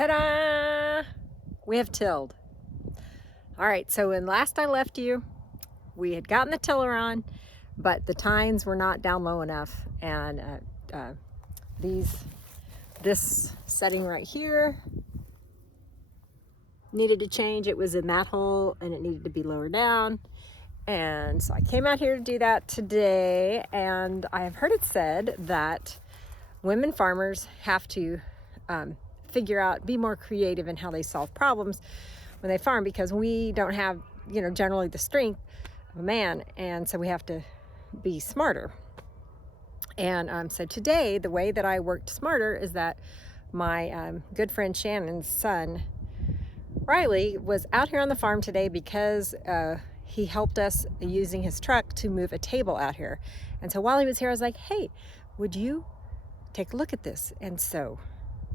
Ta-da! We have tilled. All right, so when last I left you, we had gotten the tiller on, but the tines were not down low enough, and this setting right here needed to change. It was in that hole and it needed to be lower down. And so I came out here to do that today, and I have heard it said that women farmers have to figure out, be more creative in how they solve problems when they farm, because we don't have, generally the strength of a man, and so we have to be smarter. And so today, the way that I worked smarter is that my good friend Shannon's son, Riley, was out here on the farm today because he helped us using his truck to move a table out here. And so while he was here, I was like, hey, would you take a look at this? And so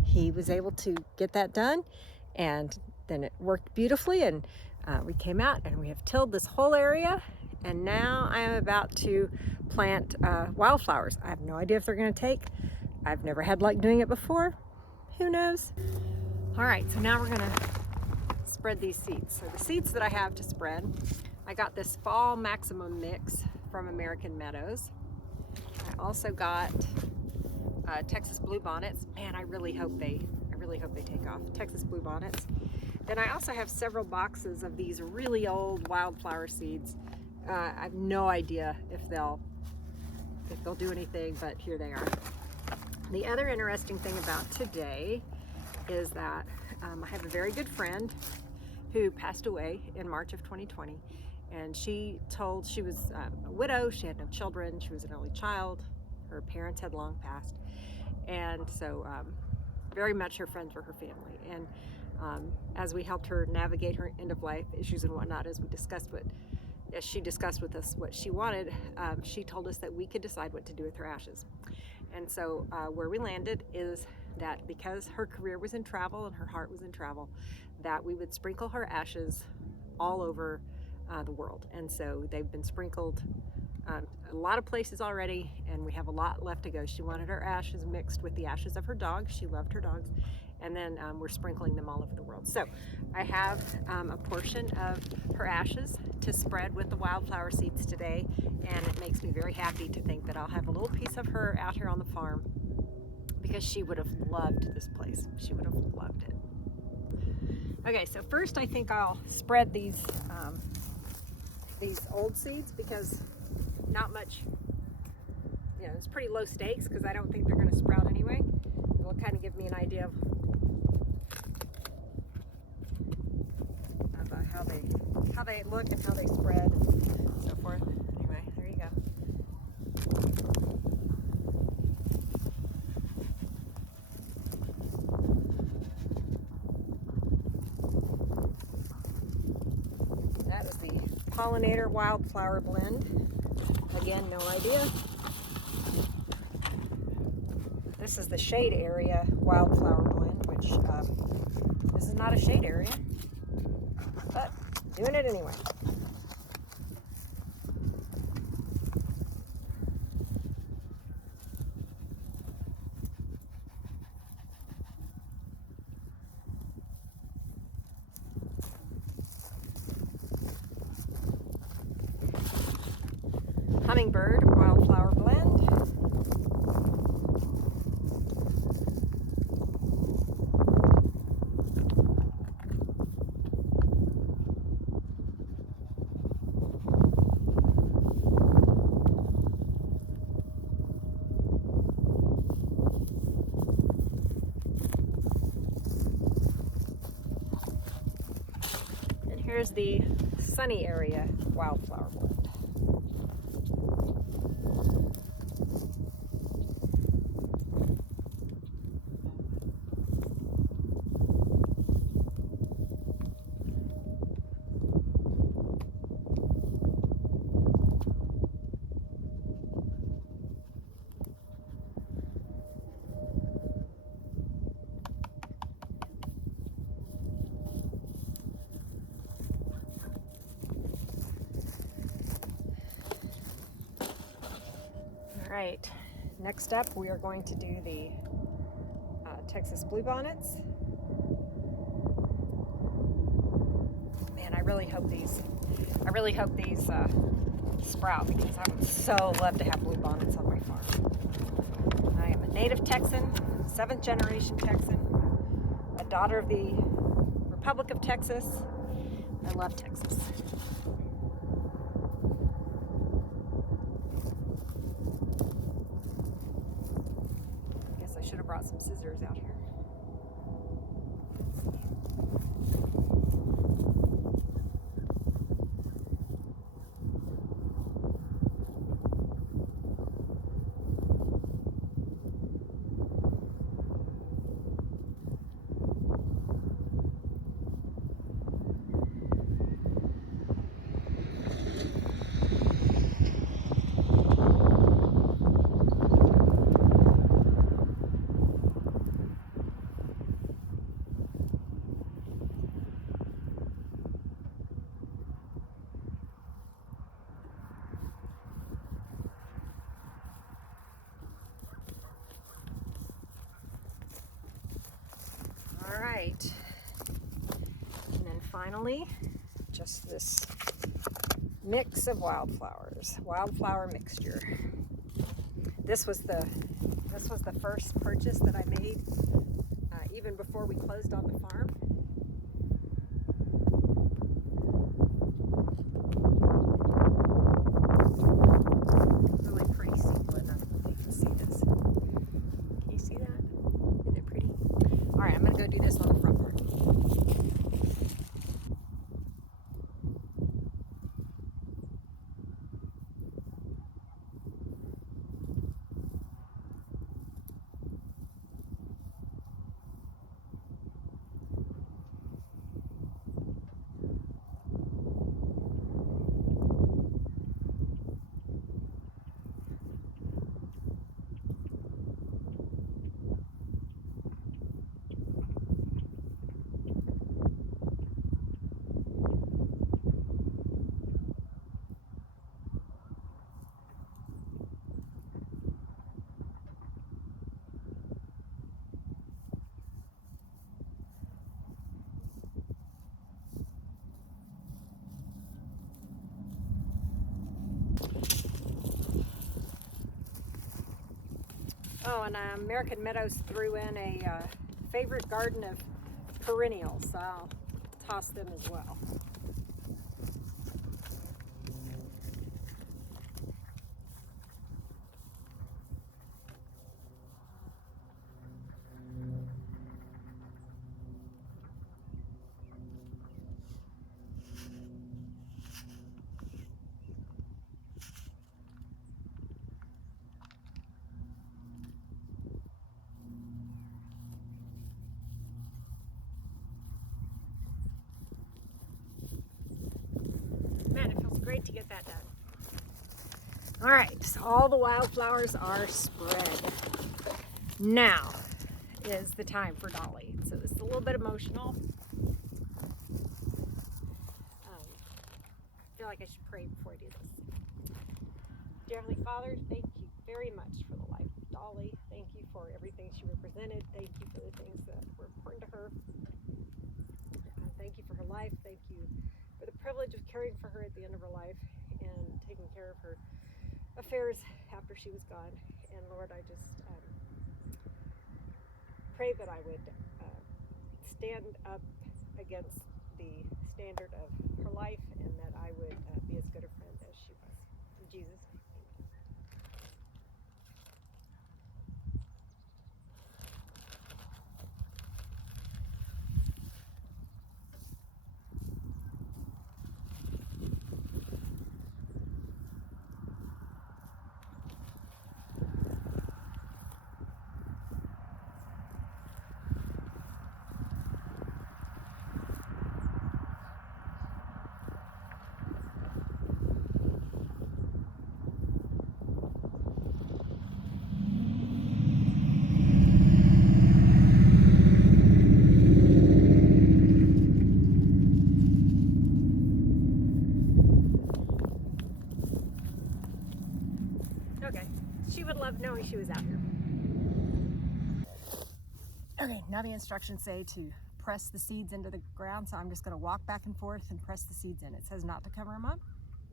he was able to get that done, and then it worked beautifully, and we came out and we have tilled this whole area, and now I am about to plant wildflowers. I have no idea if they're going to take. I've never had luck doing it before. Who knows? All right, so now we're going to spread these seeds. So the seeds that I have to spread, I got this fall maximum mix from American Meadows. I also got Texas bluebonnets. Man, I really hope they take off. Texas bluebonnets. Then I also have several boxes of these really old wildflower seeds. I have no idea if they'll do anything, but here they are. The other interesting thing about today is that I have a very good friend who passed away in March of 2020, and she was a widow. She had no children. She was an only child. Her parents had long passed, and so very much her friends were her family. And as we helped her navigate her end of life issues and whatnot, as she discussed with us what she wanted, she told us that we could decide what to do with her ashes. And so where we landed is that because her career was in travel and her heart was in travel, that we would sprinkle her ashes all over the world. And so they've been sprinkled a lot of places already, and we have a lot left to go. She wanted her ashes mixed with the ashes of her dog. She loved her dogs. And then we're sprinkling them all over the world. So I have a portion of her ashes to spread with the wildflower seeds today, and it makes me very happy to think that I'll have a little piece of her out here on the farm, because she would have loved this place. She would have loved it. Okay, so first I think I'll spread these old seeds, because not much, it's pretty low stakes, because I don't think they're going to sprout anyway. It'll kind of give me an idea of how they look and how they spread and so forth. Anyway, there you go. That is the pollinator wildflower blend. Again, no idea. This is the shade area wildflower blend, which this is not a shade area, but doing it anyway. Hummingbird wildflower blend. And here's the sunny area wildflower blend. All right, next up we are going to do the Texas bluebonnets. And I really hope these sprout, because I would so love to have bluebonnets on my farm. I am a native Texan, 7th generation Texan, a daughter of the Republic of Texas. I love Texas. I guess I should have brought some scissors out here. All right, and then finally, just this mix of wildflowers, wildflower mixture. This was the first purchase that I made even before we closed on the farm. Really pretty sequin. I don't know if you can see this. Can you see that? Isn't it pretty? All right, I'm gonna go do this on the front part. Oh, and American Meadows threw in a favorite garden of perennials, so I'll toss them as well. Man, it feels great to get that done. All right, so all the wildflowers are spread. Now is the time for Dolly. So this is a little bit emotional. I feel like I should pray before I do this. Dear Heavenly Father, thank you very much for the life of Dolly. Thank you for everything she represented. Thank you for the things that were important to her. Thank you for her life. Thank you for the privilege of caring for her at the end of her life and taking care of her affairs after she was gone. And Lord, I just pray that I would stand up against the standard of her life, and that I would be as good a friend as she was. In Jesus' name. Okay, she would love knowing she was out here. Okay, now the instructions say to press the seeds into the ground, so I'm just gonna walk back and forth and press the seeds in. It says not to cover them up,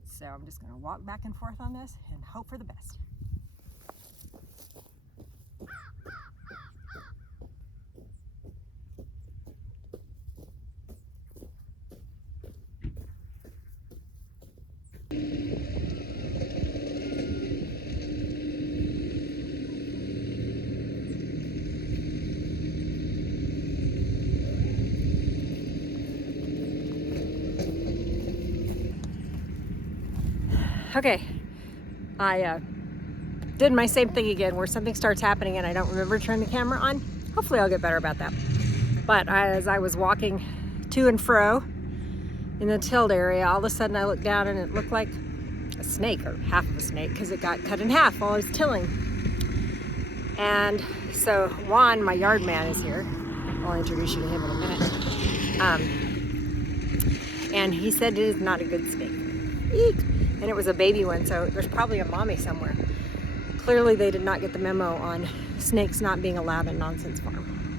so I'm just gonna walk back and forth on this and hope for the best. Okay, I did my same thing again where something starts happening and I don't remember to turn the camera on. Hopefully I'll get better about that. But as I was walking to and fro in the tilled area, all of a sudden I looked down and it looked like a snake, or half of a snake, because it got cut in half while I was tilling. And so Juan, my yard man, is here. I'll introduce you to him in a minute. And he said it is not a good snake. Eek. And it was a baby one, so there's probably a mommy somewhere. Clearly they did not get the memo on snakes not being allowed in Nonsense Farm.